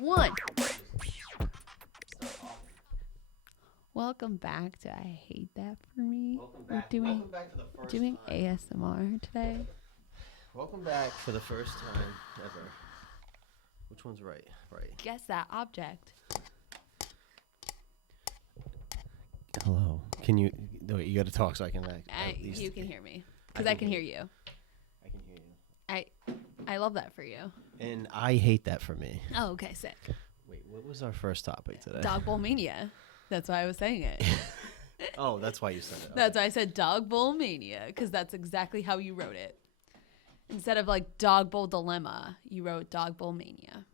One. Welcome back to I Hate That For Me. Welcome back for the first doing time. ASMR today. Welcome back for the first time ever. Which one's right? Right. Guess that object. Hello. Can you? No, you got to talk so I can. You can hear me because I can hear you. I can hear you. I love that for you. And I hate that for me. Oh, okay, sick. Wait, what was our first topic today? Dog bowl mania. That's why I was saying it. Oh, that's why you said it. Okay. That's why I said dog bowl mania, because that's exactly how you wrote it. Instead of like dog bowl dilemma, you wrote dog bowl mania.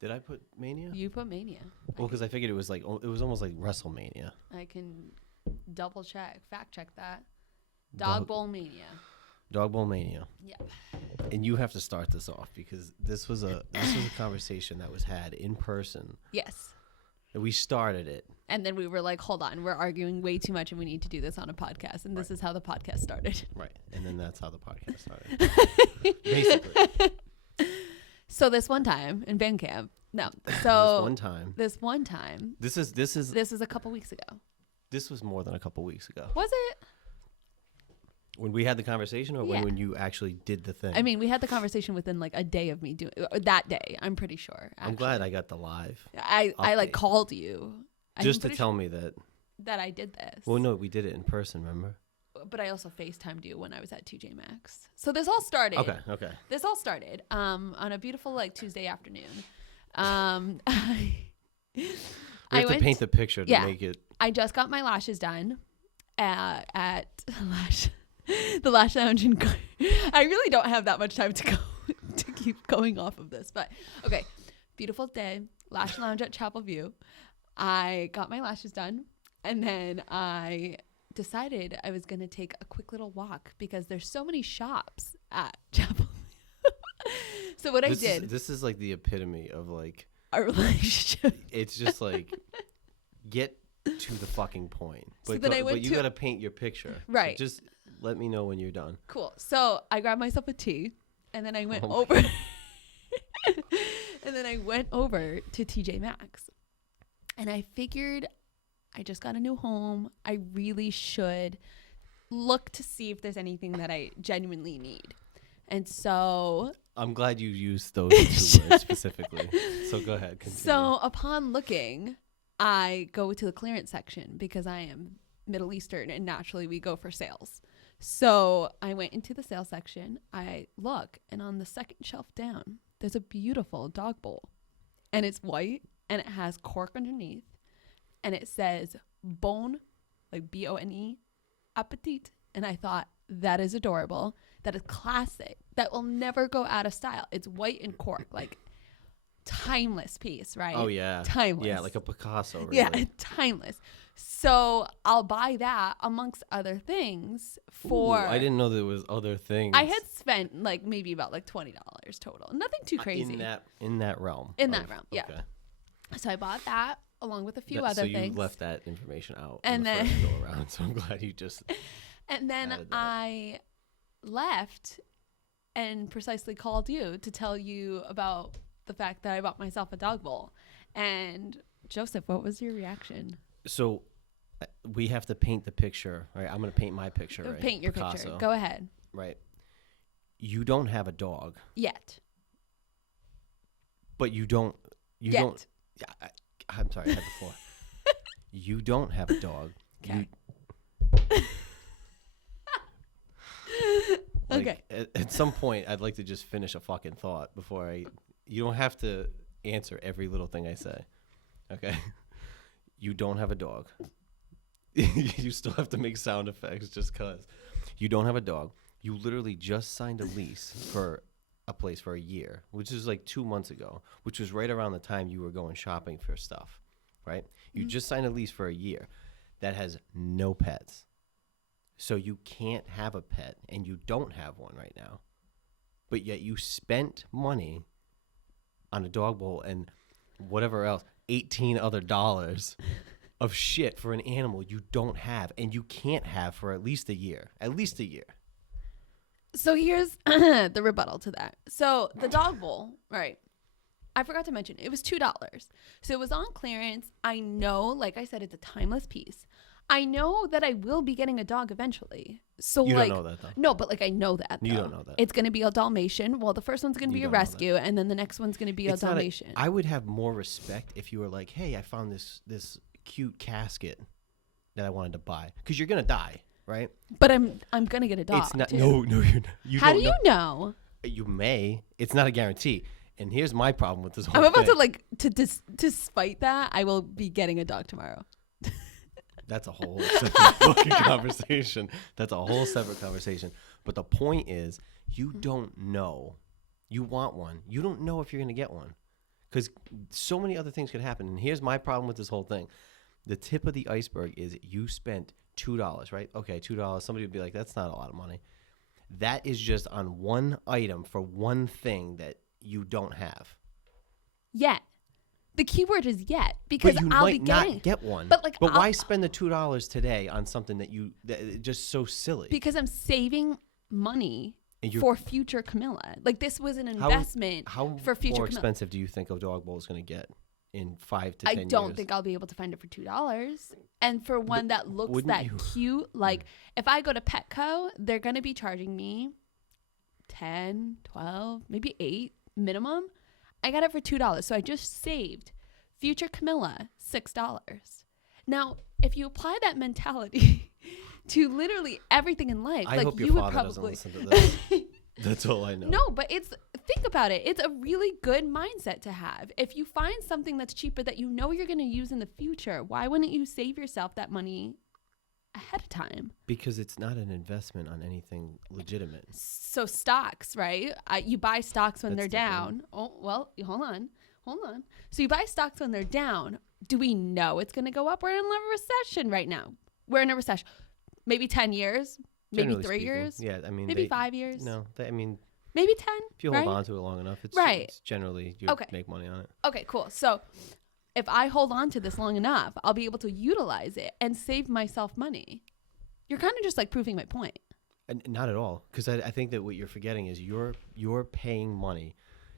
Did I put mania? You put mania. Well, because I figured it was almost like WrestleMania. I can double check, fact check that. Dog bowl mania. Dog bowl mania. Yep. And you have to start this off because this was a conversation that was had in person. Yes. We started it. And then we were like, hold on, we're arguing way too much and we need to do this on a podcast. And this is how the podcast started. Right. And then that's how the podcast started. Basically. So this one time in band camp. No. So This one time. This is a couple weeks ago. This was more than a couple weeks ago. Was it? When we had the conversation or when you actually did the thing? I mean, we had the conversation within like a day of me doing that day. I'm pretty sure. Actually. I'm glad I got the live. I like called you. Just to tell me that I did this. Well, no, we did it in person, remember? But I also FaceTimed you when I was at TJ Maxx. So this all started. Okay. This all started on a beautiful like Tuesday afternoon. We have to paint the picture to make it. I just got my lashes done at the Lash Lounge in I really don't have that much time to keep going off of this, but okay. Beautiful day, Lash Lounge at Chapel View. I got my lashes done, and then I decided I was going to take a quick little walk because there's so many shops at Chapel View. So what I did. This is like the epitome of like our relationship. It's just like get to the fucking point. But, so then you got to paint your picture. Right. So just let me know when you're done. Cool. So I grabbed myself a tea, and then I went over. And then I went over to TJ Maxx. And I figured I just got a new home. I really should look to see if there's anything that I genuinely need. And so I'm glad you used those two words specifically. So go ahead. Continue. So upon looking, I go to the clearance section because I am Middle Eastern and naturally we go for sales. So I went into the sales section. I look, and on the second shelf down, there's a beautiful dog bowl. And it's white, and it has cork underneath. And it says Bone, like B-O-N-E, Appetit. And I thought, that is adorable. That is classic. That will never go out of style. It's white and cork, like timeless piece, right? Oh, yeah. Timeless. Yeah, like a Picasso. Really. Yeah, timeless. So I'll buy that amongst other things for. Ooh, I didn't know there was other things. I had spent like maybe about like $20 total. Nothing too crazy. In that realm. Yeah. Okay. So I bought that along with a few other things. So you left that information out and then first go around. So I'm glad you just. And then I left and precisely called you to tell you about the fact that I bought myself a dog bowl. And Joseph, what was your reaction? So we have to paint the picture, right? I'm going to paint my picture, right? Paint your picture. Go ahead. Right. You don't have a dog. Yet. But you don't. Yet. Yeah, I'm sorry, I had the floor. You don't have a dog. Okay. Okay. At some point, I'd like to just finish a fucking thought before you don't have to answer every little thing I say. Okay? You don't have a dog. You still have to make sound effects just because. You don't have a dog. You literally just signed a lease for a place for a year, which is like 2 months ago, which was right around the time you were going shopping for stuff, right? You just signed a lease for a year that has no pets. So you can't have a pet, and you don't have one right now. But yet you spent money on a dog bowl and whatever else, 18 other dollars of shit for an animal you don't have and you can't have for at least a year. At least a year. So here's the rebuttal to that. So the dog bowl, right? I forgot to mention, it was $2. So it was on clearance. I know, like I said, it's a timeless piece. I know that I will be getting a dog eventually. So You like, don't know that though. no, but like I know that. You though. don't know that. It's going to be a Dalmatian. Well, the first one's going to be You a don't know that. rescue, and then the next one's going to be a Dalmatian. I would have more respect if you were like, hey, I found this cute casket that I wanted to buy, because you're gonna die, right? But I'm going to get a dog. It's not. too. No, you're not. How do you know? You may. It's not a guarantee. And here's my problem with this whole I'm about thing. to like to spite that. I will be getting a dog tomorrow. That's a whole separate fucking conversation. That's a whole separate conversation. But the point is, you don't know. You want one. You don't know if you're going to get one. Because so many other things could happen. And here's my problem with this whole thing. The tip of the iceberg is you spent $2, right? Okay, $2. Somebody would be like, that's not a lot of money. That is just on one item for one thing that you don't have. Yet. The keyword is yet, because But you I'll might be getting not get one. But like, why spend the $2 today on something that just so silly? Because I'm saving money for future Camilla. Like, this was an investment for future more Camilla. expensive do you think a dog bowl is going to get in 5 to 10 years? I don't think I'll be able to find it for $2. And for one that looks that cute, like if I go to Petco, they're going to be charging me 10, 12, maybe 8 minimum. I got it for $2. So I just saved future Camilla $6. Now, if you apply that mentality to literally everything in life, I like hope you your would father probably doesn't listen to this. That's all I know. No, but think about it. It's a really good mindset to have. If you find something that's cheaper that you know you're going to use in the future, why wouldn't you save yourself that money ahead of time? Because it's not an investment on anything legitimate. So stocks, right? You buy stocks when they're different. down. Oh, well, hold on. So you buy stocks when they're down. Do we know it's going to go up? We're in a recession right now. We're in a recession. Maybe 10 years. Maybe Generally 3 speaking. years. Yeah, I mean. Maybe 5 years. No, maybe 10. if you hold on to it long enough, it's generally you make money on it. Okay, cool. So if I hold on to this long enough, I'll be able to utilize it and save myself money. You're kind of just like proving my point. And not at all, because I think that what you're forgetting is you're paying money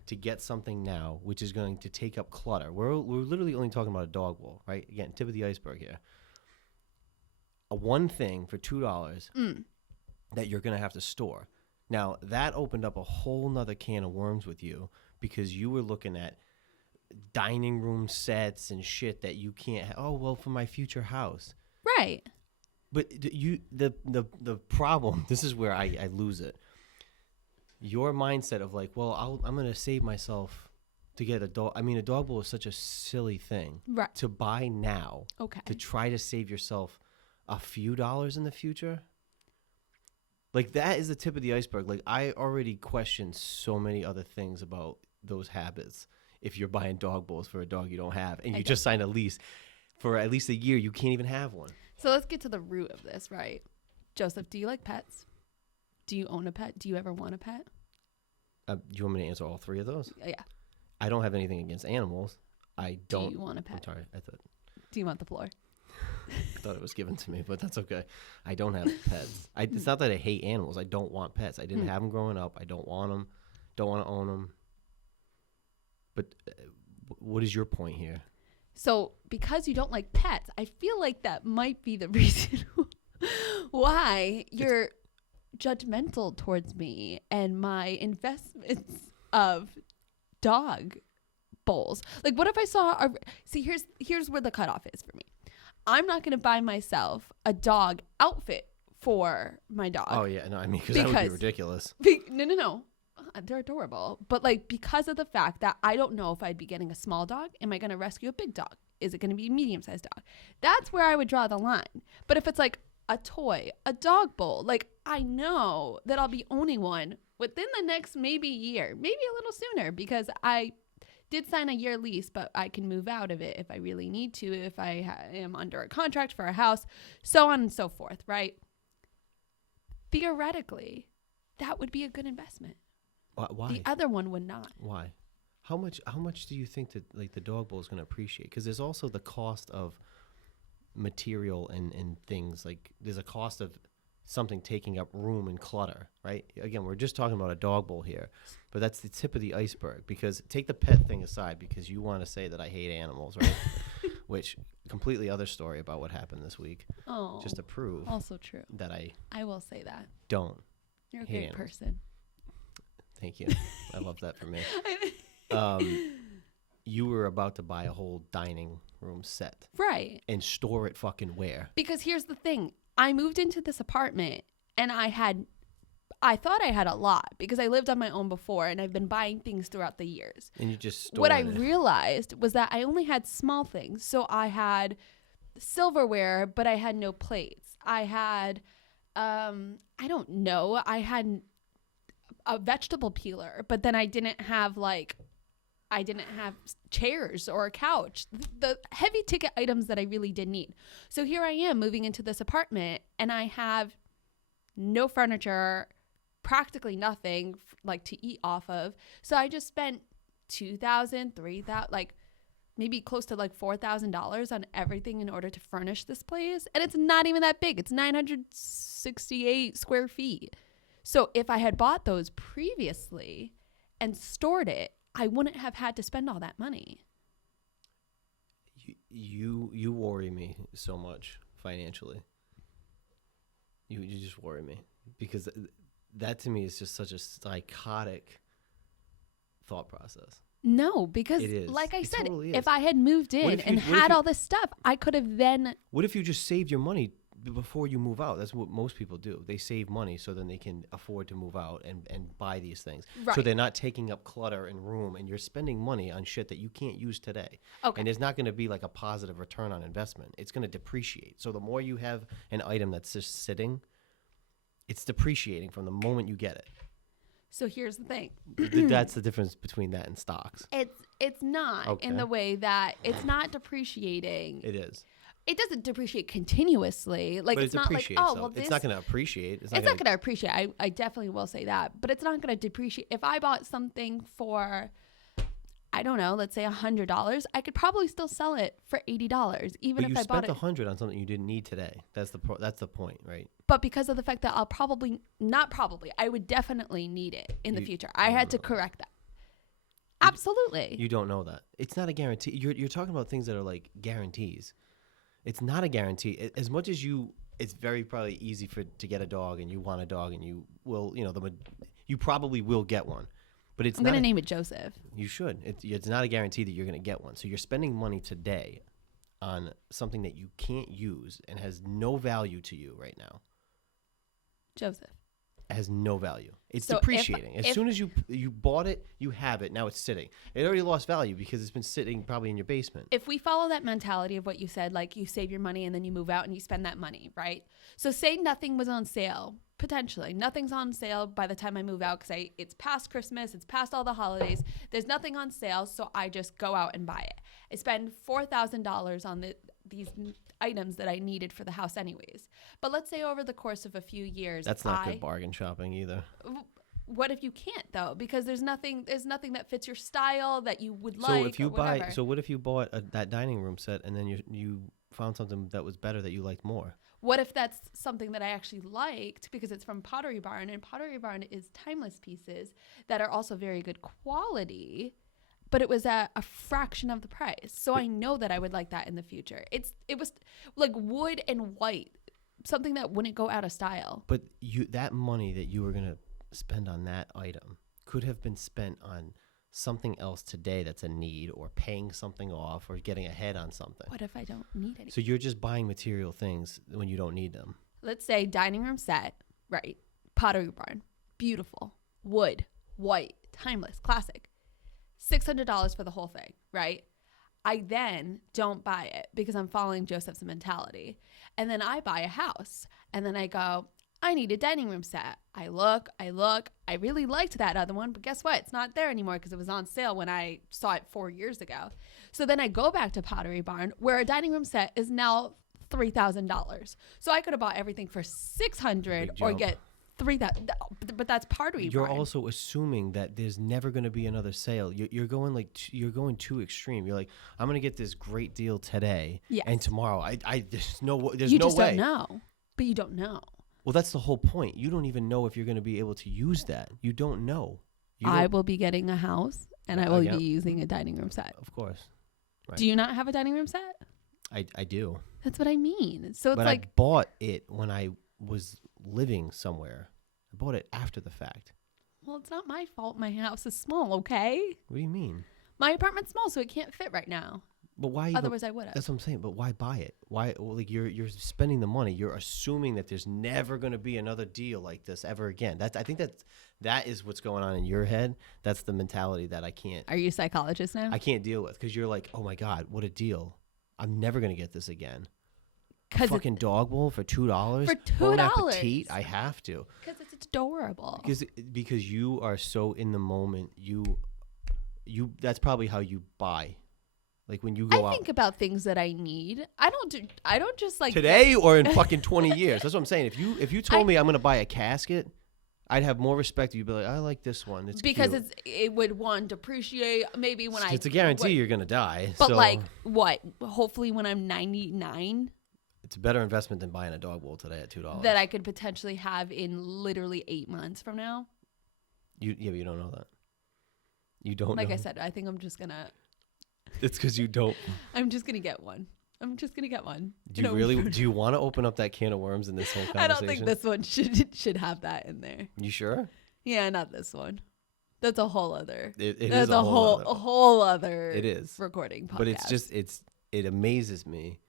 to get something now, which is going to take up clutter. We're literally only talking about a dog bowl, right? Again, tip of the iceberg here. One thing for $2 that you're going to have to store. Now, that opened up a whole nother can of worms with you, because you were looking at dining room sets and shit that you can't have. Oh, well, for my future house. Right. But the problem, this is where I lose it. Your mindset of like, well, I'm going to save myself to get a dog. I mean, a dog bowl is such a silly thing to buy now. Okay. To try to save yourself a few dollars in the future. Like, that is the tip of the iceberg. Like, I already question so many other things about those habits. If you're buying dog bowls for a dog you don't have, and you just signed a lease for at least a year, you can't even have one. So let's get to the root of this, right? Joseph, do you like pets? Do you own a pet? Do you ever want a pet? Do you want me to answer all three of those? Yeah. I don't have anything against animals. I don't. Do you want a pet? I'm sorry. Do you want the floor? I thought it was given to me, but that's okay. I don't have pets. It's not that I hate animals. I don't want pets. I didn't have them growing up. I don't want them. Don't want to own them. But what is your point here? So because you don't like pets, I feel like that might be the reason why you're judgmental towards me and my investments of dog bowls. Like, what if I saw see, here's where the cutoff is for me. I'm not going to buy myself a dog outfit for my dog. Oh, yeah. No, I mean, because that would be ridiculous. No. They're adorable. But, like, because of the fact that I don't know if I'd be getting a small dog, am I going to rescue a big dog? Is it going to be a medium-sized dog? That's where I would draw the line. But if it's, like, a toy, a dog bowl, like, I know that I'll be owning one within the next maybe year, maybe a little sooner, because I did sign a year lease, but I can move out of it if I really need to, if I am under a contract for a house, so on and so forth, right? Theoretically, that would be a good investment. Why? The other one would not. Why? How much do you think that, like, the dog bowl is going to appreciate? Because there's also the cost of material and things. Like, there's a cost of something taking up room and clutter, right? Again, we're just talking about a dog bowl here, but that's the tip of the iceberg. Because take the pet thing aside, because you want to say that I hate animals, right? Which completely other story about what happened this week. Oh, just to prove also true that I will say that don't. you're a hate great animals. person. Thank you. I love that for me. You were about to buy a whole dining room set, Right? and store it fucking where? Because here's the thing. I moved into this apartment and I thought I had a lot because I lived on my own before and I've been buying things throughout the years. And you just store What I it. realized was that I only had small things. So I had silverware, but I had no plates. I had, I don't know, I had a vegetable peeler, but then I didn't have chairs or a couch, the heavy ticket items that I really did need. So here I am moving into this apartment and I have no furniture, practically nothing like to eat off of. So I just spent $2,000, $3,000, like maybe close to like $4,000 on everything in order to furnish this place. And it's not even that big. It's 968 square feet. So if I had bought those previously and stored it, I wouldn't have had to spend all that money. You worry me so much financially. You just worry me, because that to me is just such a psychotic thought process. No, because It is. like I It said, totally is. if I had moved in and had all this stuff, I could have then. What if you just saved your money before you move out? That's what most people do. They save money so then they can afford to move out and buy these things. Right. So they're not taking up clutter and room, and you're spending money on shit that you can't use today. Okay. And there's not going to be like a positive return on investment. It's going to depreciate. So the more you have an item that's just sitting, it's depreciating from the moment you get it. So here's the thing. That's the difference between that and stocks. It's not Okay. in the way that it's not depreciating. It is. It doesn't depreciate continuously. Like But it's it not like, depreciates. oh, though. well, this. It's not going to appreciate. It's not going to appreciate. I definitely will say that. But it's not going to depreciate. If I bought something for, I don't know, let's say $100, I could probably still sell it for $80, even But if you I bought spent it. $100 on something you didn't need today. That's the point, right? But because of the fact that I would definitely need it in the future. I had to correct that. Absolutely. You don't know that. It's not a guarantee. You're talking about things that are like guarantees. It's not a guarantee. As much as it's very probably easy to get a dog, and you want a dog, and you will, you probably will get one. But I'm going to name it Joseph. You should. It's not a guarantee that you're going to get one. So you're spending money today on something that you can't use and has no value to you right now. Joseph. Has no value. It's So depreciating. As soon as you bought it, you have it. Now it's sitting. It already lost value because it's been sitting probably in your basement. If we follow that mentality of what you said, like you save your money and then you move out and you spend that money, right? So say nothing was on sale, potentially. Nothing's on sale by the time I move out because it's past Christmas, it's past all the holidays. There's nothing on sale, so I just go out and buy it. I spend $4,000 on these items that I needed for the house anyways. But let's say over the course of a few years, that's not good bargain shopping either. What if you can't though? Because there's nothing that fits your style that you would like. So if you what if you bought that dining room set and then you found something that was better that you liked more? What if that's something that I actually liked because it's from Pottery Barn, and Pottery Barn is timeless pieces that are also very good quality, but it was at a fraction of the price. So I know that I would like that in the future. It was like wood and white, something that wouldn't go out of style. But that money that you were going to spend on that item could have been spent on something else today that's a need, or paying something off, or getting ahead on something. What if I don't need any? So you're just buying material things when you don't need them. Let's say dining room set, right? Pottery Barn, beautiful, wood, white, timeless, classic. $600 for the whole thing, right? I then don't buy it because I'm following Joseph's mentality. And then I buy a house, and then I go, I need a dining room set. I look. I really liked that other one, but guess what? It's not there anymore because it was on sale when I saw it 4 years ago. So then I go back to Pottery Barn, where a dining room set is now $3,000. So I could have bought everything for $600 or get $3,000. But that's Pottery Barn. You're also assuming that there's never going to be another sale. You're going you're going too extreme. You're like, I'm going to get this great deal today, Yes. and tomorrow there's no way. You just don't know, but you don't know. Well, that's the whole point. You don't even know if you're going to be able to use that. You don't know. I will be getting a house, and I will be using a dining room set. Of course. Right. Do you not have a dining room set? I do. That's what I mean. So it's but like I bought it when I was living somewhere. I bought it after the fact. Well, it's not my fault. My house is small, okay? What do you mean? My apartment's small, so it can't fit right now. But why? Otherwise, I would have. That's what I'm saying. But why buy it? Why? Well, like you're spending the money. You're assuming that there's never going to be another deal like this ever again. I think that is what's going on in your head. That's the mentality that I can't. Are you a psychologist now? I can't deal with, because you're like, oh my God, what a deal! I'm never going to get this again. Fucking dog bowl for $2. For $2, Bon appetit, I have to. Because it's adorable. Because you are so in the moment. You that's probably how you buy. Like when you go out. I think about things that I need. I don't just like today or in fucking 20 years. That's what I'm saying. If you told me I'm gonna buy a casket, I'd have more respect. You'd be like, I like this one. It's because cute. it would depreciate. Maybe when it's a guarantee you're gonna die. But so like what? Hopefully when I'm 99. It's a better investment than buying a dog bowl today at $2. That I could potentially have in literally 8 months from now. But you don't know that. You don't. Like know. I said, I think I'm just gonna. It's because you don't. I'm just gonna get one. Do you really? Do you want to open up that can of worms in this whole conversation? I don't think this one should have that in there. You sure? Yeah, not this one. That's a whole other. That's a whole other. It is recording podcast. But it amazes me.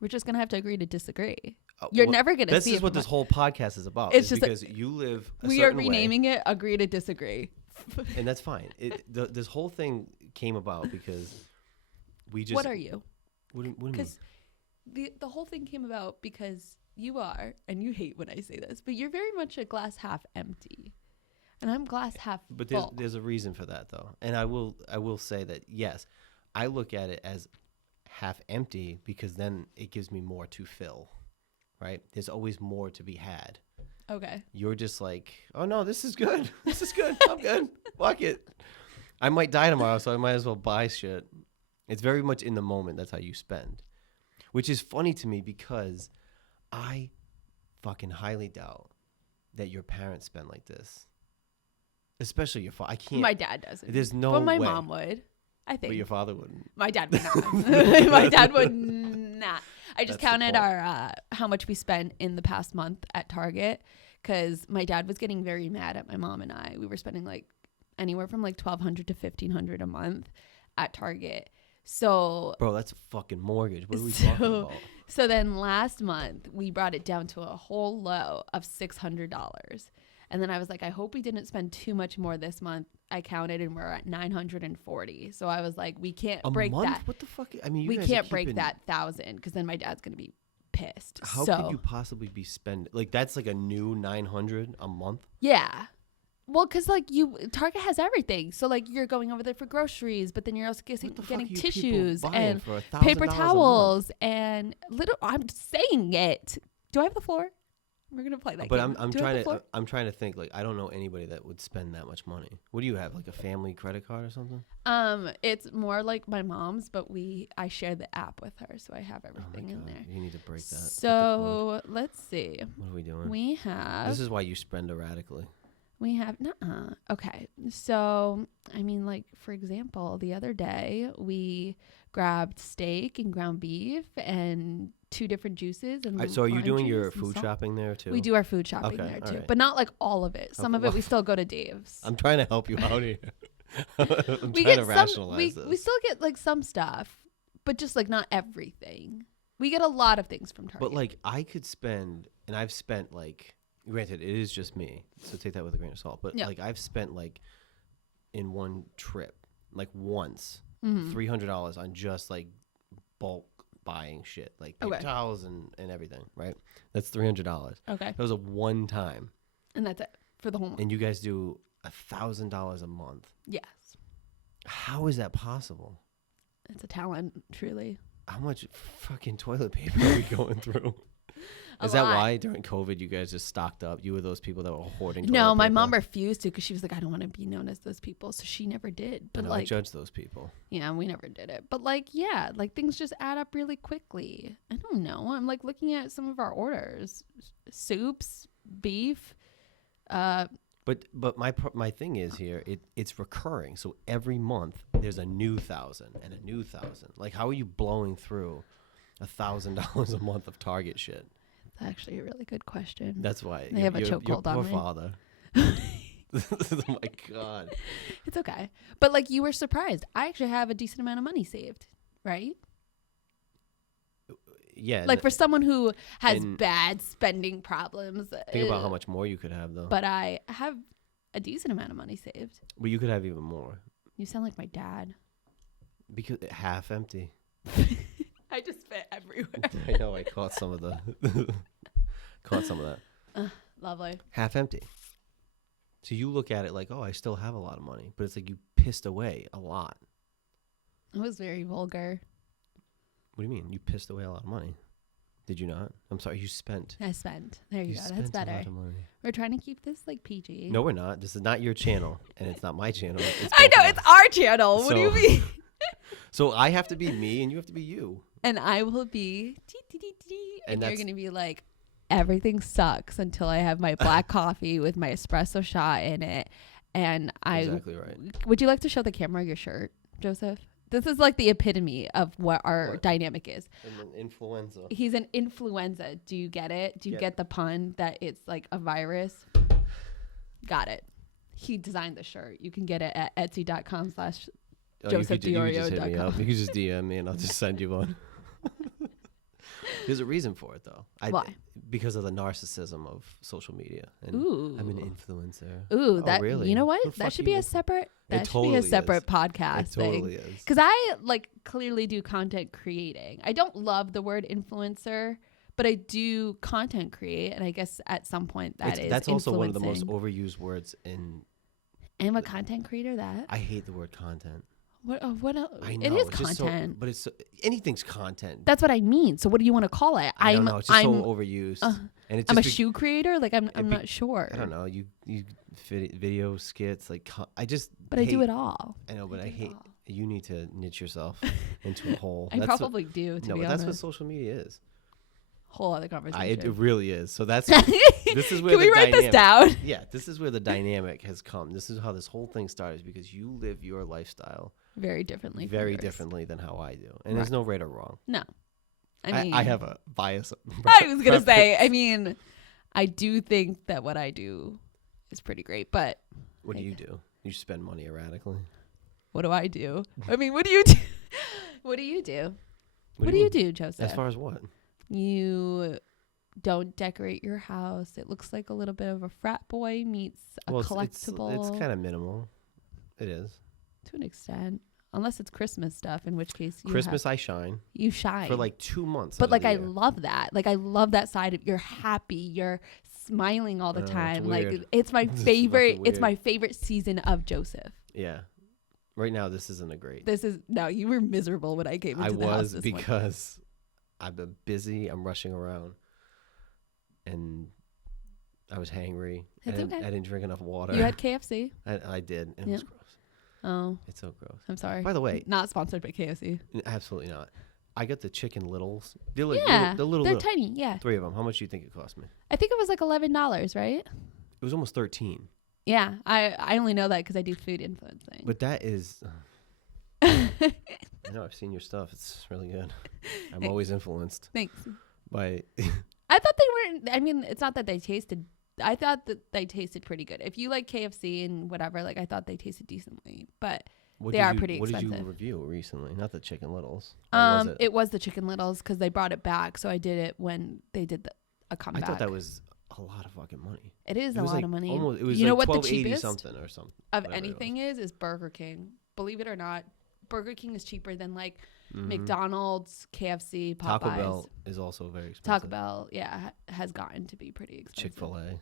We're just gonna have to agree to disagree. You're never gonna see. This is what this whole podcast is about. It's just because you live. We are renaming it "Agree to Disagree," and that's fine. This whole thing came about because we just. What are you? What do you mean? Because the whole thing came about because you are, and you hate when I say this, but you're very much a glass half empty, and I'm glass half full. But there's a reason for that though, and I will say that yes, I look at it as half empty because then it gives me more to fill, right? There's always more to be had. Okay. You're just like, oh no, this is good. This is good. I'm good. Fuck it. I might die tomorrow, so I might as well buy shit. It's very much in the moment. That's how you spend, which is funny to me because I fucking highly doubt that your parents spend like this, especially your father. I can't. My dad doesn't. There's no But my way. mom would. I think. But your father wouldn't. My dad would not. My dad would not. I just counted our how much we spent in the past month at Target because my dad was getting very mad at my mom and I. We were spending like anywhere from like $1,200 to $1,500 a month at Target. So, bro, that's a fucking mortgage. What are we talking about? So then last month we brought it down to a whole low of $600. And then I was like, I hope we didn't spend too much more this month. I counted and we're at $940. So I was like, we can't break that. What the fuck? I mean, we can't break that 1,000 because then my dad's going to be pissed. How could you possibly be spending? Like, that's like a new $900 a month? Yeah. Well, because like Target has everything. So like you're going over there for groceries, but then you're also getting tissues and paper towels and I'm saying it. Do I have the floor? We're gonna play that. But game. I'm trying to think. Like, I don't know anybody that would spend that much money. What do you have? Like a family credit card or something? It's more like my mom's, but I share the app with her, so I have everything in there. You need to break that. So let's see. What are we doing? We have. This is why you spend erratically. We have okay. So I mean, like for example, the other day we grabbed steak and ground beef and 2 different juices. And so are you doing your food shopping there too? We do our food shopping there too, but not like all of it. Some of it we still go to Dave's. I'm trying to help you out here. I'm trying to rationalize this. We still get like some stuff, but just like not everything. We get a lot of things from Target. But like I could spend, and I've spent like, granted, it is just me, so take that with a grain of salt. But like I've spent like in one trip, like once, $300 on just like bulk buying shit, like paper towels and everything, right? That's $300. Okay. That was a one time. And that's it for the whole month. And you guys do $1,000 a month. Yes. How is that possible? It's a talent, truly. How much fucking toilet paper are we going through? Is that why during COVID you guys just stocked up? You were those people that were hoarding toilet No, my paper? mom refused to because she was like, I don't want to be known as those people. So she never did. But like, I judge those people. Yeah, we never did it. But like, yeah, like things just add up really quickly. I don't know. I'm like looking at some of our orders. Soups, beef. But my thing is here, it's recurring. So every month there's a new 1,000 and a new 1,000. Like, how are you blowing through $1,000 a month of Target shit? That's actually a really good question. That's why They have a chokehold on poor me. father. Oh my God. It's okay. But like, you were surprised. I actually have a decent amount of money saved, right? Yeah. Like, for someone who has bad spending problems. Think about how much more you could have, though. But I have a decent amount of money saved. Well, you could have even more. You sound like my dad. Because half empty. I just fit everywhere. I know. I caught some of that. Lovely. Half empty. So you look at it like, oh, I still have a lot of money, but it's like you pissed away a lot. It was very vulgar. What do you mean? You pissed away a lot of money? Did you not? I'm sorry. You spent. I spent. There you go. That's spent better. a lot of money. We're trying to keep this like PG. No, we're not. This is not your channel, and it's not my channel. It's I both know of it's us. our channel. What do you So- mean? So I have to be me, and you have to be you. And I will be and And you're that's- gonna be like, everything sucks until I have my black coffee with my espresso shot in it. And Exactly right. Would you like to show the camera your shirt, Joseph? This is like the epitome of what our dynamic is. And then influenza. He's an influenza. Do you get it? Do you get the pun that it's like a virus? Got it. He designed the shirt. You can get it at etsy.com/ You could just hit me josephDiorio.com. up. You could just DM me, and I'll just send you one. There's a reason for it, though. Why? Because of the narcissism of social media. And Ooh. I'm an influencer. Ooh, that really? you know Who what? the That fuck should you be a look- separate. That should be totally a is. separate podcast It totally thing. is. Because I like clearly do content creating. I don't love the word influencer, but I do content create, and I guess at some point that's also one of the most influencing. overused words in. I'm a content creator. That I hate the word content. what else? I know It is it's just content. but it's anything's content. That's what I mean. So what do you want to call it? I don't know. It's just so overused, and it's I'm a just shoe creator. Like I'm not sure. I don't know. You video skits like But I do it all. I know, but I do it hate. all. You need to niche yourself into a hole. I That's what- probably do. To no, be but honest, that's what social media is. whole other conversation. It really is. So that's this is where Can we write this down? Yeah, this is where the dynamic has come. This is how this whole thing started because you live your lifestyle Very differently. from very yours. differently than how I do, and there's no right or wrong. No, I mean I have a bias. I was gonna say. I mean, I do think that what I do is pretty great, but What do you do? You spend money erratically. what do I do? I mean, what do you do? What do you do? What do you do, Joseph? As far as what? You don't decorate your house. It looks like a little bit of a frat boy meets a collectible. It's kind of minimal. It is. To an extent. Unless it's Christmas stuff, in which case Christmas I shine you shine. for like 2 months. But out of like the I year. love that. Like I love that side of you're happy, you're smiling all the It's time. weird. Like it's my It's favorite fucking it's weird. my favorite season of Joseph. Yeah. Right now this isn't a great. This is no, you were miserable when I came into I the house was this morning. because I've been busy. I'm rushing around, and I was hangry. It's I okay. didn't drink enough water. You had KFC. I did. It Yeah. was gross. Oh, It's so gross. I'm sorry. By the way, Not sponsored by KFC. absolutely not. I got the chicken littles. They're like Yeah, the little, they're little tiny. Yeah, 3 of them. How much do you think it cost me? I think it was like $11, right? It was almost 13. Yeah, I only know that because I do food influencing. But that is. I know I've seen your stuff. It's really good. I'm always influenced Thanks. by. I thought they weren't. I mean, it's not that they tasted. I thought that they tasted pretty good. If you like KFC and whatever, like I thought they tasted decently, but What They did are you- pretty What did you expensive. review recently? Not the chicken littles. Or was it? it was the Chicken Littles because they brought it back. So I did it when they did a I comeback. thought that was a lot of fucking money. It is It a was lot like of money. Almost, it was You know like what the $12.80 cheapest something or something. of whatever it anything is Burger King. Believe it or not, Burger King is cheaper than like was. Mhm. McDonald's, KFC, Popeyes. Taco Bell is also very expensive. Taco Bell, yeah, has gotten to be pretty expensive. Chick-fil-A.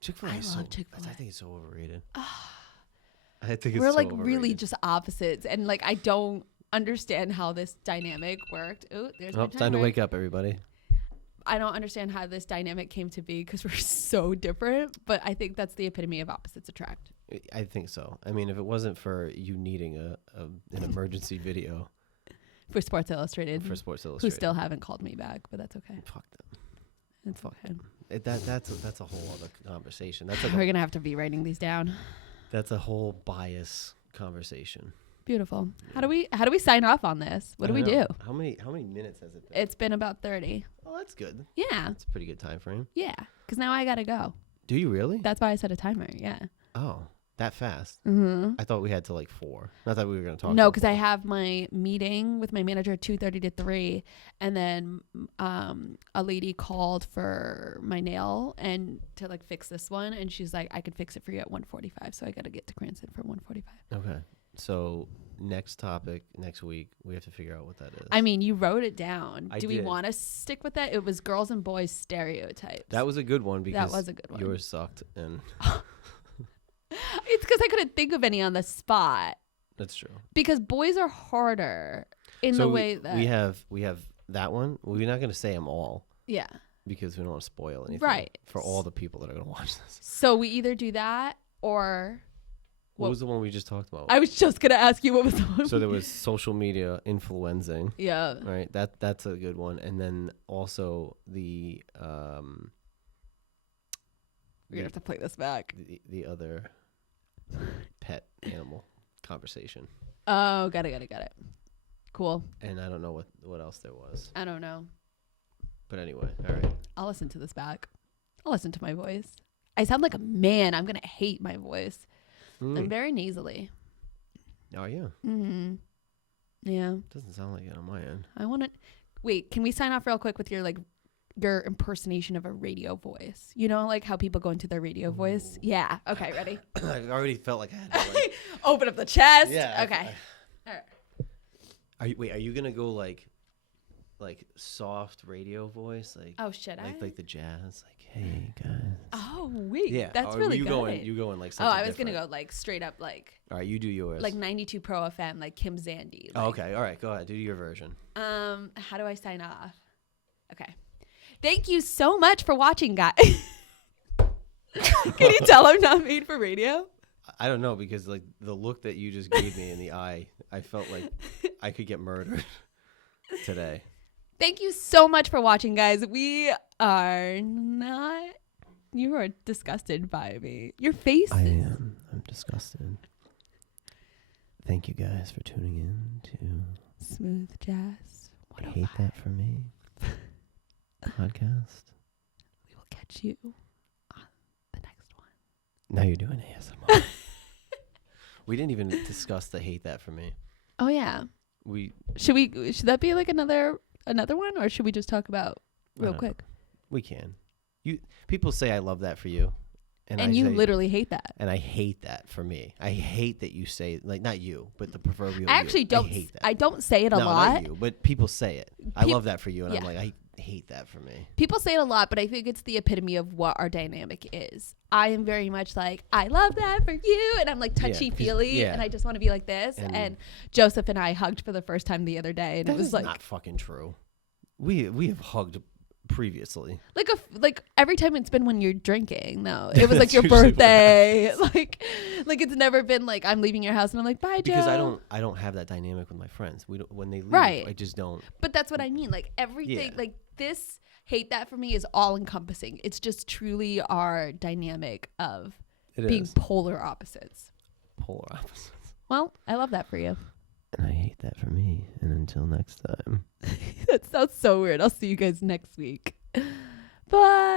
Chick-fil-A I is so. love Chick-fil-A. I think it's so overrated. I think it's We're so like really overrated. just opposites, and like I don't understand how this dynamic worked. Oh, there's my Oh, time to timer. wake up, everybody. I don't understand how this dynamic came to be because we're so different, but I think that's the epitome of opposites attract. I think so. I mean, if it wasn't for you needing an emergency video For Sports Illustrated, for Sports who Illustrated, still haven't called me back, but that's okay. fuck them. It's okay. That's a whole other conversation. That's We're gonna have to be writing these down. That's a whole bias conversation. Beautiful. How do we sign off on this? What do we do? How many minutes has it been? It's been about 30. Oh, that's good. Yeah. That's a pretty good time frame. Yeah. Because now I gotta go. Do you really? That's why I set a timer. Yeah. Oh, that fast? Mm-hmm. I thought we had to 4. Not that we were gonna talk. No, because I have my meeting with my manager at 2:30 to 3, and then a lady called for my nail and to fix this one, and she's like, I could fix it for you at 1:45, so I gotta get to Cranston for 1:45. Okay. So next topic next week, we have to figure out what that is. I mean, you wrote it down. I Do we did. want to stick with that? It was girls and boys stereotypes. That was a good one because that was a good one. Yours sucked, and it's because I couldn't think of any on the spot. that's true. Because boys are harder in the way that we have that one. We're not going to say them all yeah. because we don't want to spoil anything Right. for all the people that are going to watch this. So we either do that or What was the one we just talked about? I was just gonna ask you what was the one. So there was social media influencing. Yeah. Right. That's a good one. And then also the We're gonna have to play this back. the other pet animal conversation. Oh, got it. Cool. And I don't know what else there was. I don't know. But anyway, all right. I'll listen to this back. I'll listen to my voice. I sound like a man. I'm gonna hate my voice. I'm very nasally. Are you? Mm-hmm. Yeah. Doesn't sound like it on my end. I want to. Wait, can we sign off real quick with your impersonation of a radio voice? You know, how people go into their radio voice? Yeah. Okay, ready? I already felt like I had to Open up the chest. Yeah. Okay. All right. Are you gonna go like soft radio voice? Oh, should I? Like the jazz? Hey guys. Oh, wait. Yeah. That's Or really you good. You going like Oh, something I was going to different? go straight up All right, you do yours. 92 Pro FM, like Kim Zandy. Oh, okay. All right, go ahead. Do your version. How do I sign off? Okay. Thank you so much for watching, guys. Can you tell I'm not made for radio? I don't know because the look that you just gave me in the eye, I felt like I could get murdered today. Thank you so much for watching, guys. We are not. You are disgusted by me. Your face. I am. I'm disgusted. Thank you guys for tuning in to Smooth Jazz. Hate That For Me podcast. We will catch you on the next one. Now you're doing ASMR. We didn't even discuss the Hate That For Me. Oh yeah. Should that be another one, or should we just talk about real quick? We can. People say I love that for you. And you literally hate that. And I hate that for me. I hate that you say, not you, but the proverbial I actually don't. I hate that. I don't say it a no, lot. Not you, but people say it. I love that for you. And yeah. I'm like, I hate that for me. People say it a lot, but I think it's the epitome of what our dynamic is. I am very much like, I love that for you. And I'm touchy-feely. Yeah. And I just want to be like this. And Joseph and I hugged for the first time the other day. And it was not fucking true. We have hugged previously. Every time it's been when you're drinking, though. It was your birthday. It's never been I'm leaving your house and I'm like, bye, Joe. Because I don't have that dynamic with my friends. We don't, when they leave, right. I just don't. But that's what I mean. Everything, this Hate That For Me is all encompassing. It's just truly our dynamic of being polar opposites. Polar opposites. Well, I love that for you. And I hate that for me. And until next time. That sounds so weird. I'll see you guys next week. Bye.